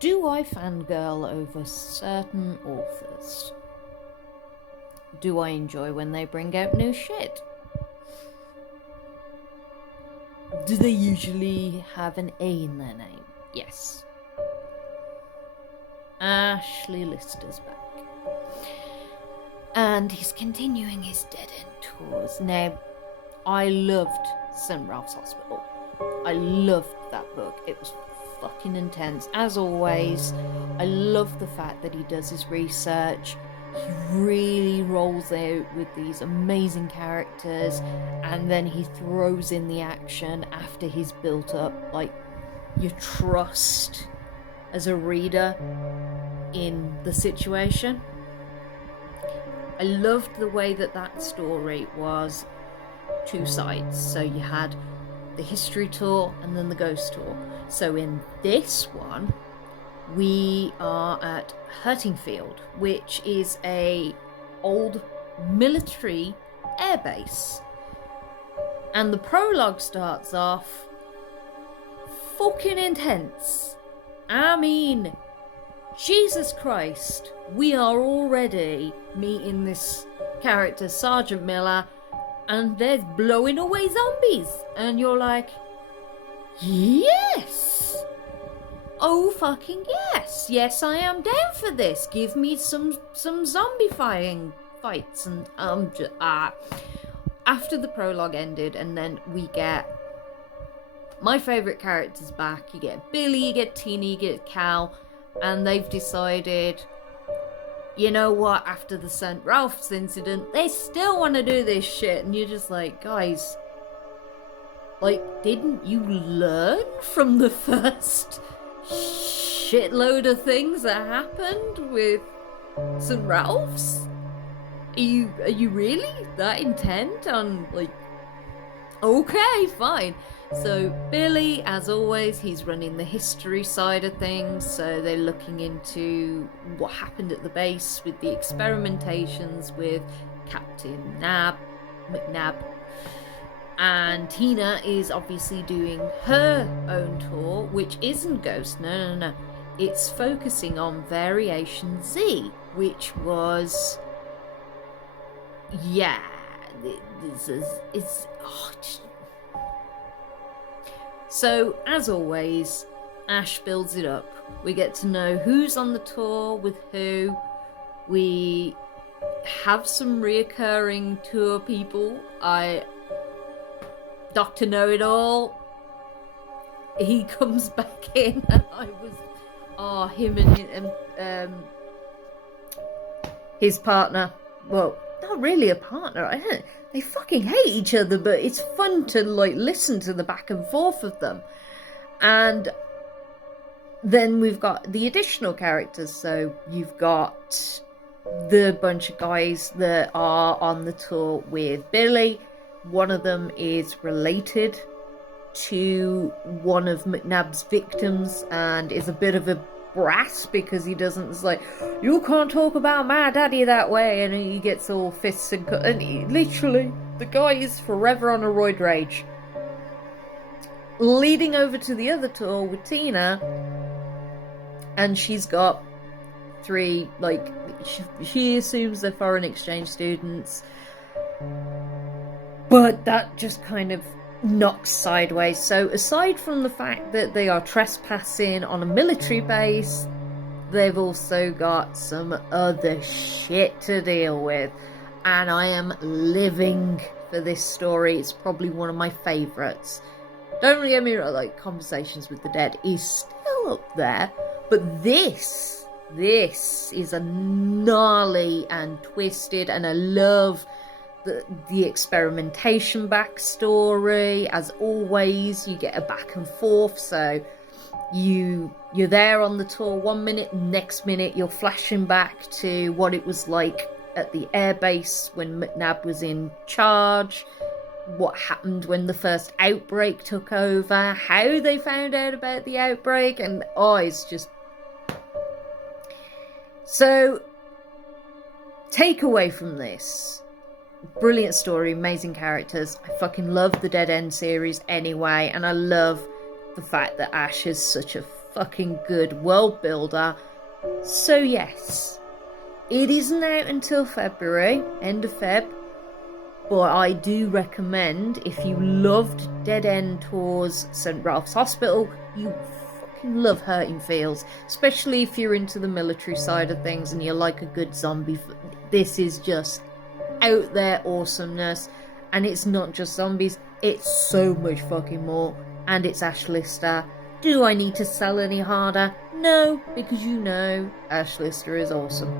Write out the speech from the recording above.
do I fangirl over certain authors? Do I enjoy when they bring out new shit? Do they usually have an A in their name? Yes. Ashley Lister's back. And he's continuing his dead-end tours. Now, I loved St. Ralph's Hospital. I loved that book. It was fucking intense. As always, I love the fact that he does his research. He really rolls out with these amazing characters, and then he throws in the action after he's built up, like, your trust as a reader in the situation. I loved the way that story was two sides. So you had the history tour and then the ghost tour. So in this one, we are at Hurtingfield, which is a old military airbase. And the prologue starts off fucking intense. I mean, Jesus Christ, we are already meeting this character, Sergeant Miller, and they're blowing away zombies. And you're like, yes! Oh fucking yes! Yes, I am down for this. Give me some zombifying fights. And after the prologue ended, and then we get my favourite characters back. You get Billy, you get Tina, you get Cal, and they've decided, you know what, after the St. Ralph's incident, they still want to do this shit. And you're just like, guys, like, didn't you learn from the first shitload of things that happened with St. Ralph's? Are you really that intent on, like, okay, fine. So Billy, as always, he's running the history side of things. So they're looking into what happened at the base with the experimentations with Captain McNab. And Tina is obviously doing her own tour, which isn't Ghost. No. It's focusing on Variation Z, which was, yeah, So, as always, Ash builds it up. We get to know who's on the tour with who. We have some reoccurring tour people. Dr. Know-It-All, he comes back in, and him and his partner. Well, not really a partner. They fucking hate each other, but it's fun to, like, listen to the back and forth of them. And then we've got the additional characters. So you've got the bunch of guys that are on the tour with Billy. One of them is related to one of McNab's victims and is a bit of a brass because he doesn't, it's like, you can't talk about my daddy that way, and he gets all fists and literally the guy is forever on a roid rage. Leading over to the other tour with Tina, and she's got three, like, she assumes they're foreign exchange students, but that just kind of knocks sideways. So aside from the fact that they are trespassing on a military base, they've also got some other shit to deal with, and I am living for this story. It's probably one of my favourites. Don't get me wrong, like, Conversations with the Dead is still up there, but this is a gnarly and twisted, and I love the experimentation backstory. As always, you get a back and forth. So you're there on the tour 1 minute, next minute you're flashing back to what it was like at the airbase when McNab was in charge, what happened when the first outbreak took over, how they found out about the outbreak, and it's just so. Take away from this, brilliant story, amazing characters. I fucking love the Dead End series anyway, and I love the fact that Ash is such a fucking good world builder. So yes, it isn't out until February, end of Feb, but I do recommend, if you loved Dead End Tours St. Ralph's Hospital, you fucking love Hurting Fields, especially if you're into the military side of things and you like a good zombie. This is just out there awesomeness, and it's not just zombies, it's so much fucking more, and it's Ash Lister. Do I need to sell any harder? No, because you know Ash Lister is awesome.